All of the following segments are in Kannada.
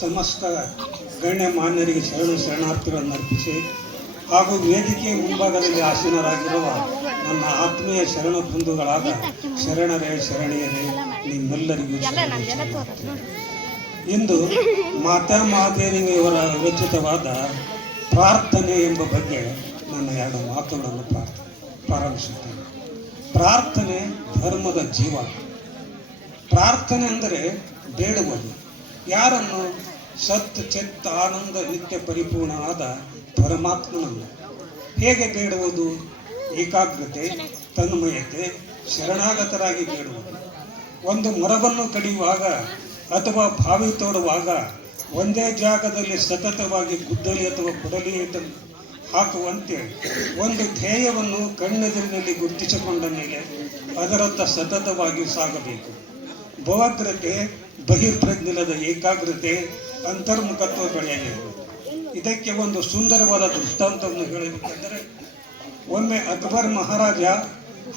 ಸಮಸ್ತ ಗಣ್ಯಮಾನ್ಯರಿಗೆ ಶರಣಾರ್ಥಿಗಳನ್ನು ಅರ್ಪಿಸಿ ಹಾಗೂ ವೇದಿಕೆ ಮುಂಭಾಗದಲ್ಲಿ ಆಸೀನರಾಗಿರುವ ನನ್ನ ಆತ್ಮೀಯ ಶರಣ ಬಂಧುಗಳಾದ ಶರಣರೇ ಶರಣೆಯರೇ ನಿಮ್ಮೆಲ್ಲರಿಗೂ ಇಂದು ಮಾತಾ ಮಹಾದೇವಿಯವರ ವಿರಚಿತವಾದ ಪ್ರಾರ್ಥನೆ ಎಂಬ ಬಗ್ಗೆ ನನ್ನ ಎರಡು ಮಾತುಗಳನ್ನು ಪ್ರಾರಂಭಿಸುತ್ತೇನೆ. ಪ್ರಾರ್ಥನೆ ಧರ್ಮದ ಜೀವ. ಪ್ರಾರ್ಥನೆ ಅಂದರೆ ಬೇಡುವುದು ಯಾರನ್ನು? ಸತ್ ಚಿತ್ತ ಆನಂದ ನಿತ್ಯ ಪರಿಪೂರ್ಣವಾದ ಪರಮಾತ್ಮನನ್ನು. ಹೇಗೆ ಬೇಡುವುದು? ಏಕಾಗ್ರತೆ, ತನ್ಮಯತೆ, ಶರಣಾಗತರಾಗಿ ಬೇಡುವುದು. ಒಂದು ಮರವನ್ನು ಕಡಿಯುವಾಗ ಅಥವಾ ಬಾವಿ ತೋಡುವಾಗ ಒಂದೇ ಜಾಗದಲ್ಲಿ ಸತತವಾಗಿ ಗುದ್ದಲಿ ಅಥವಾ ಕೊಡಲಿ ಹಾಕುವಂತೆ ಒಂದು ಧ್ಯೇಯವನ್ನು ಕಣ್ಣೆದುರಿನಲ್ಲಿ ಗುರುತಿಸಿಕೊಂಡ ಮೇಲೆ ಅದರತ್ತ ಸತತವಾಗಿ ಸಾಗಬೇಕು. ಭವಗ್ರತೆ, ಬಹಿರ್ಪ್ರಜ್ಞಲದ ಏಕಾಗ್ರತೆ, ಅಂತರ್ಮುಖತ್ವ ಬೆಳೆಯಬೇಕು. ಇದಕ್ಕೆ ಒಂದು ಸುಂದರವಾದ ದೃಷ್ಟಾಂತವನ್ನು ಹೇಳಬೇಕೆಂದರೆ, ಒಮ್ಮೆ ಅಕ್ಬರ್ ಮಹಾರಾಜ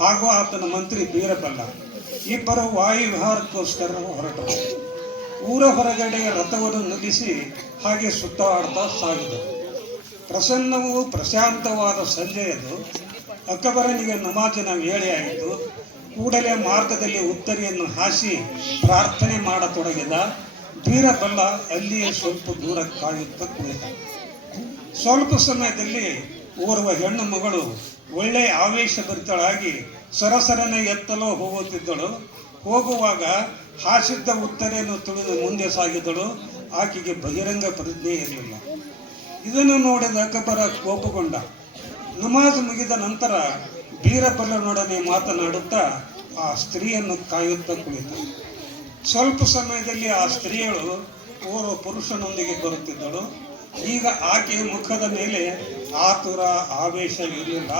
ಹಾಗೂ ಆತನ ಮಂತ್ರಿ ಬೀರಬಲ್ಲ ಇಬ್ಬರು ವಾಯುವಿಹಾರಕ್ಕೋಸ್ಕರ ಹೊರಟರು. ಊರ ಹೊರಗಡೆ ರಥವನ್ನು ನಿಲ್ಲಿಸಿ ಹಾಗೆ ಸುತ್ತಾಡ್ತಾ ಸಾಗಿದರು. ಪ್ರಸನ್ನವೂ ಪ್ರಶಾಂತವಾದ ಸಂಜೆಯದು. ಅಕ್ಬರನಿಗೆ ನಮಾಜಿನ ವೇಳೆಯಾಯಿತು. ಕೂಡಲೇ ಮಾರ್ಗದಲ್ಲಿ ಉತ್ತರಿಯನ್ನು ಹಾಸಿ ಪ್ರಾರ್ಥನೆ ಮಾಡತೊಡಗಿದ. ಬೀರಬಲ್ಲ ಅಲ್ಲಿಯೇ ಸ್ವಲ್ಪ ದೂರ ಕಾಯುತ್ತಾ ಕುಳಿತ. ಸ್ವಲ್ಪ ಸಮಯದಲ್ಲಿ ಓರ್ವ ಹೆಣ್ಣು ಮಗಳು ಒಳ್ಳೆಯ ಆವೇಶಭರಿತಳಾಗಿ ಸರಸರನೆ ಎತ್ತಲೋ ಹೋಗುತ್ತಿದ್ದಳು. ಹೋಗುವಾಗ ಹಾಸಿದ್ದ ಉತ್ತರೆಯನ್ನು ತುಳಿದು ಮುಂದೆ ಸಾಗಿದಳು. ಆಕೆಗೆ ಬಹಿರಂಗ ಪ್ರಜ್ಞೆ ಇರಲಿಲ್ಲ. ಇದನ್ನು ನೋಡಿದ ಅಕ್ಬರ ಕೋಪಗೊಂಡ. ನಮಾಜ್ ಮುಗಿದ ನಂತರ ಬೀರಬಲ್ಲನೊಡನೆ ಮಾತನಾಡುತ್ತಾ ಆ ಸ್ತ್ರೀಯನ್ನು ಕಾಯುತ್ತಾ ಕುಳಿತ. ಸ್ವಲ್ಪ ಸಮಯದಲ್ಲಿ ಆ ಸ್ತ್ರೀಯಳು ಓರ್ವ ಪುರುಷನೊಂದಿಗೆ ಬರುತ್ತಿದ್ದಳು. ಈಗ ಆಕೆಯ ಮುಖದ ಮೇಲೆ ಆತುರ, ಆವೇಶ ಇರಲಿಲ್ಲ,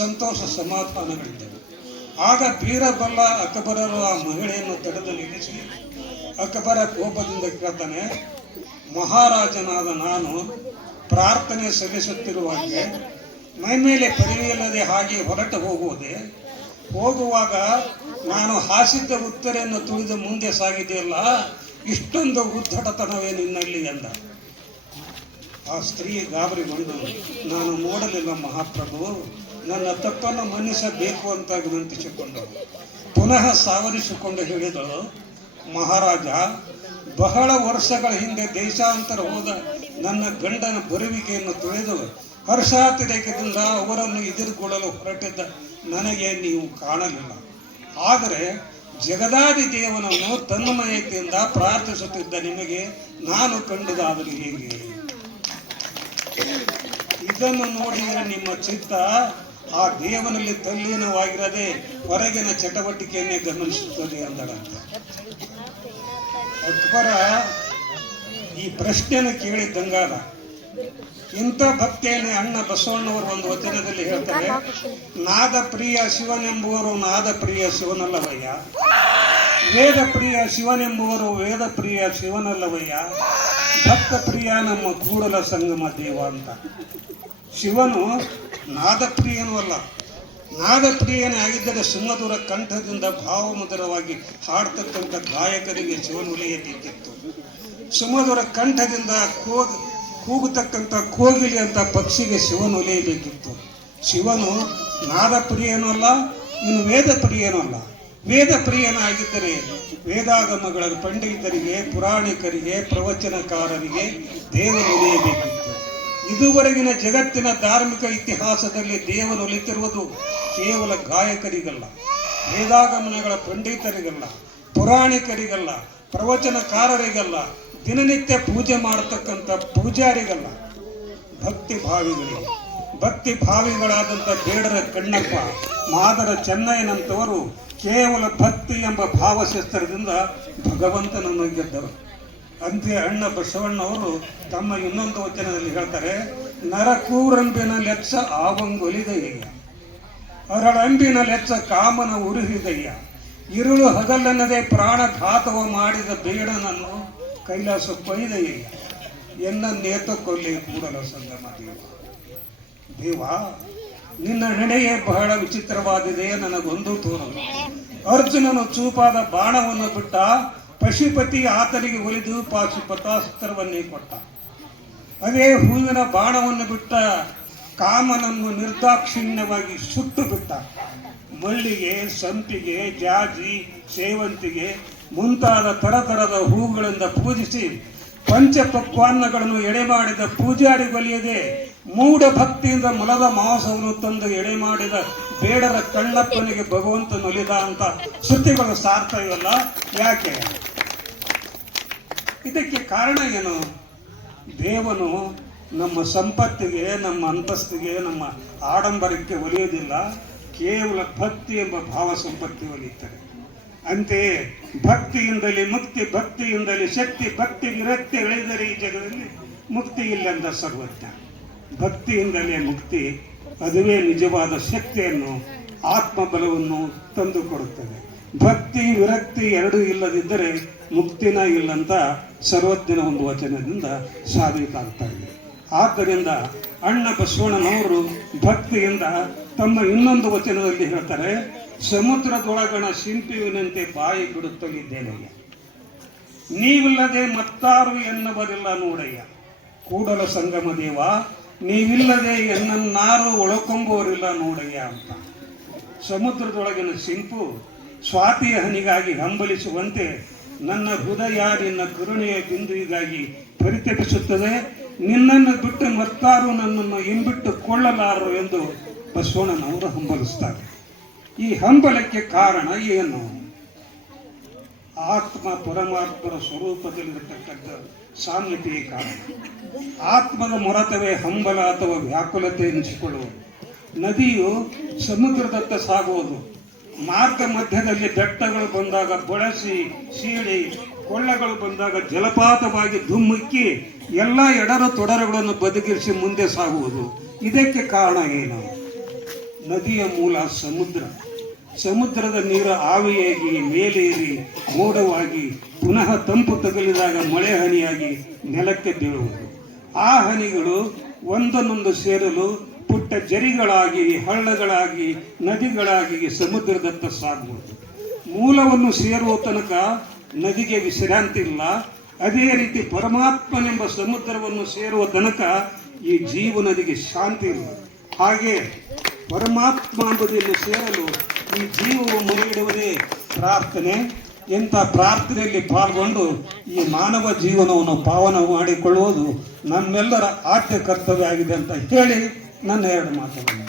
ಸಂತೋಷ ಸಮಾಧಾನಗಳಿದ್ದವು. ಆಗ ಬೀರಬಲ್ಲ ಅಕ್ಬರರು ಆ ಮಹಿಳೆಯನ್ನು ತಡೆದು ನಿಲ್ಲಿಸಿ ಅಕ್ಬರ ಕೋಪದಿಂದ ಕೇಳ್ತಾನೆ, ಮಹಾರಾಜನಾದ ನಾನು ಪ್ರಾರ್ಥನೆ ಸಲ್ಲಿಸುತ್ತಿರುವಾಗೆ ಮೈ ಮೇಲೆ ಪರಿವೆಯಿಲ್ಲದೆ ಹಾಗೆ ಹೊರಟು ಹೋಗುವುದೇ? ಹೋಗುವಾಗ ನಾನು ಹಾಸಿದ್ದ ಉತ್ತರೆಯನ್ನು ತುಳಿದು ಮುಂದೆ ಸಾಗಿದೆಯಲ್ಲ, ಇಷ್ಟೊಂದು ಉದ್ದಟತನವೇ ನಿನ್ನಲ್ಲಿ ಎಂದ. ಆ ಸ್ತ್ರೀ ಗಾಬರಿಗೊಂಡು, ನಾನು ನೋಡಲಿಲ್ಲ ಮಹಾಪ್ರಭು, ನನ್ನ ತಪ್ಪನ್ನು ಮನ್ನಿಸಬೇಕು ಅಂತ ವಿನಂತಿಸಿಕೊಂಡು ಪುನಃ ಸಾವರಿಸಿಕೊಂಡು ಹೇಳಿದಳು, ಮಹಾರಾಜ, ಬಹಳ ವರ್ಷಗಳ ಹಿಂದೆ ದೇಶಾಂತರ ಹೋದ ನನ್ನ ಗಂಡನ ಬರುವಿಕೆಯನ್ನು ತಿಳಿದು ಹರ್ಷಾತಿರೇಕದಿಂದ ಅವರನ್ನು ಎದುರುಗೊಳ್ಳಲು ಹೊರಟಿದ್ದ ನನಗೆ ನೀವು ಕಾಣಲಿಲ್ಲ. ಆದರೆ ಜಗದಾದಿ ದೇವನನ್ನು ತನ್ಮಯತೆಯಿಂದ ಪ್ರಾರ್ಥಿಸುತ್ತಿದ್ದ ನಿಮಗೆ ನಾನು ಕಂಡುದಾದರೆ ಹೇಗೆ? ಇದನ್ನು ನೋಡಿದರೆ ನಿಮ್ಮ ಚಿತ್ತ ಆ ದೇವನಲ್ಲಿ ತಲ್ಲೀನವಾಗಿರದೆ ಹೊರಗಿನ ಚಟವಟಿಕೆಯನ್ನೇ ಗಮನಿಸುತ್ತದೆ ಅಂದಳಂತೆ. ಅಕ್ಬರ ಈ ಪ್ರಶ್ನೆಯನ್ನು ಕೇಳಿದ್ದಂಗಾದ. ಇಂಥ ಭಕ್ತಿಯನ್ನೇ ಅಣ್ಣ ಬಸವಣ್ಣವರು ಒಂದು ವಚನದಲ್ಲಿ ಹೇಳ್ತಾರೆ, ನಾದ ಪ್ರಿಯ ಶಿವನೆಂಬುವರು ನಾದ ಪ್ರಿಯ ಶಿವನಲ್ಲವಯ್ಯ, ವೇದ ಪ್ರಿಯ ಶಿವನೆಂಬುವರು ವೇದ ಪ್ರಿಯ ಶಿವನಲ್ಲವಯ್ಯ, ಭಕ್ತ ಪ್ರಿಯ ನಮ್ಮ ಕೂಡಲ ಸಂಗಮ ದೇವ ಅಂತ. ಶಿವನು ನಾದಪ್ರಿಯನೂ ಅಲ್ಲ. ನಾದಪ್ರಿಯನೇ ಆಗಿದ್ದರೆ ಸುಮಧುರ ಕಂಠದಿಂದ ಭಾವಮಧುರವಾಗಿ ಹಾಡ್ತಕ್ಕಂಥ ಗಾಯಕರಿಗೆ ಶಿವನುಲಿಯಬೇಕಿತ್ತು. ಸುಮಧುರ ಕಂಠದಿಂದ ಕೂಗತಕ್ಕಂಥ ಕೋಗಿಲಿ ಅಂತ ಪಕ್ಷಿಗೆ ಶಿವನುಲಿಯಬೇಕಿತ್ತು. ಶಿವನು ನಾದಪ್ರಿಯನೂ ಅಲ್ಲ, ಇನ್ನು ವೇದ ಪ್ರಿಯನೂ ಅಲ್ಲ. ವೇದ ಪ್ರಿಯನಾಗಿದ್ದರೆ ವೇದಾಗಮಗಳ ಪಂಡಿತರಿಗೆ, ಪುರಾಣಿಕರಿಗೆ, ಪ್ರವಚನಕಾರರಿಗೆ ದೇವನುಲಿಯಬೇಕಿತ್ತು. ಇದುವರೆಗಿನ ಜಗತ್ತಿನ ಧಾರ್ಮಿಕ ಇತಿಹಾಸದಲ್ಲಿ ದೇವನೊಲಿತಿರುವುದು ಕೇವಲ ಗಾಯಕರಿಗಲ್ಲ, ವೇದಾಗಮನಗಳ ಪಂಡಿತರಿಗಲ್ಲ, ಪುರಾಣಿಕರಿಗಲ್ಲ, ಪ್ರವಚನಕಾರರಿಗಲ್ಲ, ದಿನನಿತ್ಯ ಪೂಜೆ ಮಾಡತಕ್ಕಂಥ ಪೂಜಾರಿಗಲ್ಲ, ಭಕ್ತಿ ಭಾವಿಗಳಿಗೆ. ಭಕ್ತಿ ಭಾವಿಗಳಾದಂಥ ಬೇಡರ ಕಣ್ಣಪ್ಪ, ಮಾದರ ಚೆನ್ನಯ್ಯನಂತವರು ಕೇವಲ ಭಕ್ತಿ ಎಂಬ ಭಾವಶಸ್ತ್ರದಿಂದ ಭಗವಂತನನ್ನು ಗೆದ್ದರು. ಅಂತೆ ಅಣ್ಣ ಬಸವಣ್ಣವರು ತಮ್ಮ ಇನ್ನೊಂದು ವಚನದಲ್ಲಿ ಹೇಳ್ತಾರೆ, ನರಕೂರಂಬಿನ ಲೆಚ್ಚ ಆವಂಗೊಲಿದಯ್ಯ, ಅರಳಂಬಿನ ಲೆಚ್ಚ ಕಾಮನ ಉರುಹಿದಯ್ಯ, ಇರುಳು ಹಗಲನ್ನದೇ ಪ್ರಾಣಘಾತವ ಮಾಡಿದ ಬೇಡನನ್ನು ಕೈಲಾಸ ಕೊಯ್ದಯ್ಯ, ಎನ್ನನ್ನೇತ ಕೊಲ್ಲಿ ಕೂಡಲ ಸಂಗಮ ದೇವ. ದೇವ, ನಿನ್ನ ನಡೆಯೇ ಬಹಳ ವಿಚಿತ್ರವಾದಿದೆ, ನನಗೊಂದು ತೋರಲು. ಅರ್ಜುನನು ಚೂಪಾದ ಬಾಣವನ್ನು ಬಿಟ್ಟ, ಪಶುಪತಿ ಆತನಿಗೆ ಒಲಿದು ಪಾಶುಪತಾಸ್ತ್ರವನ್ನೇ ಕೊಟ್ಟ. ಅದೇ ಹೂವಿನ ಬಾಣವನ್ನು ಬಿಟ್ಟ ಕಾಮನನ್ನು ನಿರ್ದಾಕ್ಷಿಣ್ಯವಾಗಿ ಸುಟ್ಟು ಬಿಟ್ಟ. ಮಲ್ಲಿಗೆ, ಸಂಪಿಗೆ, ಜಾಜಿ, ಸೇವಂತಿಗೆ ಮುಂತಾದ ತರತರದ ಹೂಗಳಿಂದ ಪೂಜಿಸಿ ಪಂಚಪಕ್ವಾನ್ನಗಳನ್ನು ಎಡೆ ಮಾಡಿದ ಪೂಜಾರಿ ಬಲಿಯದೆ ಮೂಢ ಭಕ್ತಿಯಿಂದ ಮೊಲದ ಮಾಂಸವನ್ನು ತಂದು ಎಡೆ ಮಾಡಿದ ಬೇಡರ ಕಣ್ಣಪ್ಪನಿಗೆ ಭಗವಂತ ನೊಲಿದ ಅಂತ ಶ್ರುತಿಗಳು ಸಾರ್ತಾ ಇವಲ್ಲ. ಯಾಕೆ? ಇದಕ್ಕೆ ಕಾರಣ ಏನು? ದೇವನು ನಮ್ಮ ಸಂಪತ್ತಿಗೆ, ನಮ್ಮ ಅಂತಸ್ತಿಗೆ, ನಮ್ಮ ಆಡಂಬರಕ್ಕೆ ಒಲಿಯುವುದಿಲ್ಲ. ಕೇವಲ ಭಕ್ತಿ ಎಂಬ ಭಾವ ಸಂಪತ್ತಿ ಒಲಿಯುತ್ತದೆ. ಅಂತೆಯೇ ಭಕ್ತಿಯಿಂದಲೇ ಮುಕ್ತಿ, ಭಕ್ತಿಯಿಂದಲೇ ಶಕ್ತಿ, ಭಕ್ತಿ ವಿರಕ್ತಿ ಎಳೆದರೆ ಈ ಜಗದಲ್ಲಿ ಮುಕ್ತಿ ಇಲ್ಲೆಂದ ಸರ್ವಜ್ಞ. ಭಕ್ತಿಯಿಂದಲೇ ಮುಕ್ತಿ, ಅದುವೇ ನಿಜವಾದ ಶಕ್ತಿಯನ್ನು, ಆತ್ಮಬಲವನ್ನು ತಂದುಕೊಡುತ್ತದೆ. ಭಕ್ತಿ ವಿರಕ್ತಿ ಎರಡೂ ಇಲ್ಲದಿದ್ದರೆ ಮುಕ್ತಿನ ಇಲ್ಲಂತ ಸರ್ವಜ್ಞನ ಒಂದು ವಚನದಿಂದ ಸಾಬೀತಾಗ್ತಾ ಇದೆ. ಆದ್ದರಿಂದ ಅಣ್ಣ ಬಸವಣ್ಣನವರು ಭಕ್ತಿಯಿಂದ ತಮ್ಮ ಇನ್ನೊಂದು ವಚನದಲ್ಲಿ ಹೇಳ್ತಾರೆ, ಸಮುದ್ರದೊಳಗಣ ಶಿಂಪಿವಿನಂತೆ ಬಾಯಿ ಬಿಡುತ್ತಲಿದ್ದೇನಯ್ಯ, ನೀವಿಲ್ಲದೆ ಮತ್ತಾರು ಎನ್ನುವರಿಲ್ಲ ನೋಡಯ್ಯ. ಕೂಡಲ ಸಂಗಮ ದೇವ, ನೀವಿಲ್ಲದೆ ಎನ್ನನ್ನಾರು ಒಳಕೊಂಬುವರಿಲ್ಲ ನೋಡಯ್ಯ ಅಂತ. ಸಮುದ್ರದೊಳಗಿನ ಶಿಂಪು ಸ್ವಾತಿಯ ಹನಿಗಾಗಿ ಹಂಬಲಿಸುವಂತೆ ನನ್ನ ಹೃದಯ ನಿನ್ನ ಕರುಣೆಯ ಬಿಂದುವಿಗಾಗಿ ಪರಿತಪಿಸುತ್ತದೆ. ನಿನ್ನನ್ನು ಬಿಟ್ಟು ಮತ್ತಾರು ನನ್ನನ್ನು ಹಿಂಬಿಟ್ಟು ಕೊಳ್ಳಲಾರರು ಎಂದು ಬಸವಣ್ಣನವರು ಹಂಬಲಿಸ್ತಾರೆ. ಈ ಹಂಬಲಕ್ಕೆ ಕಾರಣ ಏನು? ಆತ್ಮ ಪರಮಾತ್ಮರ ಸ್ವರೂಪದಲ್ಲಿರತಕ್ಕಂಥ ಸಾಮ್ಯತೆಯೇ ಕಾರಣ. ಆತ್ಮದ ಮೊರತವೇ ಹಂಬಲ ಅಥವಾ ವ್ಯಾಕುಲತೆ ಎನಿಸಿಕೊಳ್ಳುವುದು. ನದಿಯು ಸಮುದ್ರದತ್ತ ಸಾಗುವುದು. ಮಾರ್ಗ ಮಧ್ಯದಲ್ಲಿ ಬೆಟ್ಟಗಳು ಬಂದಾಗ ಬಳಸಿ ಸೀಳಿ, ಕೊಳ್ಳಗಳು ಬಂದಾಗ ಜಲಪಾತವಾಗಿ ಧುಮ್ಮುಕ್ಕಿ ಎಲ್ಲ ಎಡರ ತೊಡರುಗಳನ್ನು ಬದಿಗಿರಿಸಿ ಮುಂದೆ ಸಾಗುವುದು. ಇದಕ್ಕೆ ಕಾರಣ ಏನು? ನದಿಯ ಮೂಲ ಸಮುದ್ರ. ಸಮುದ್ರದ ನೀರು ಆವಿಯಾಗಿ ಮೇಲೇರಿ ಮೋಡವಾಗಿ ಪುನಃ ತಂಪು ತಗುಲಿದಾಗ ಮಳೆ ಹನಿಯಾಗಿ ನೆಲಕ್ಕೆ ಬೀಳುವುದು. ಆ ಹನಿಗಳು ಒಂದನ್ನೊಂದು ಸೇರಲು ಪುಟ್ಟ ಜರಿಗಳಾಗಿ, ಹಳ್ಳಗಳಾಗಿ, ನದಿಗಳಾಗಿ ಸಮುದ್ರದತ್ತ ಸಾಗುವುದು. ಮೂಲವನ್ನು ಸೇರುವ ತನಕ ನದಿಗೆ ವಿಶ್ರಾಂತಿ ಇಲ್ಲ. ಅದೇ ರೀತಿ ಪರಮಾತ್ಮನೆಂಬ ಸಮುದ್ರವನ್ನು ಸೇರುವ ತನಕ ಈ ಜೀವನದಿಗೆ ಶಾಂತಿ ಇಲ್ಲ. ಹಾಗೆ ಪರಮಾತ್ಮ ಎಂಬುದನ್ನು ಸೇರಲು ಈ ಜೀವವು ಮೊರೆಯಿಡುವುದೇ ಪ್ರಾರ್ಥನೆ. ಇಂಥ ಪ್ರಾರ್ಥನೆಯಲ್ಲಿ ಪಾಲ್ಗೊಂಡು ಈ ಮಾನವ ಜೀವನವನ್ನು ಪಾವನ ಮಾಡಿಕೊಳ್ಳುವುದು ನಮ್ಮೆಲ್ಲರ ಆದ್ಯ ಕರ್ತವ್ಯ ಆಗಿದೆ ಅಂತ ಹೇಳಿ ನನ್ನ ಎರಡು ಮಾತುಗಳು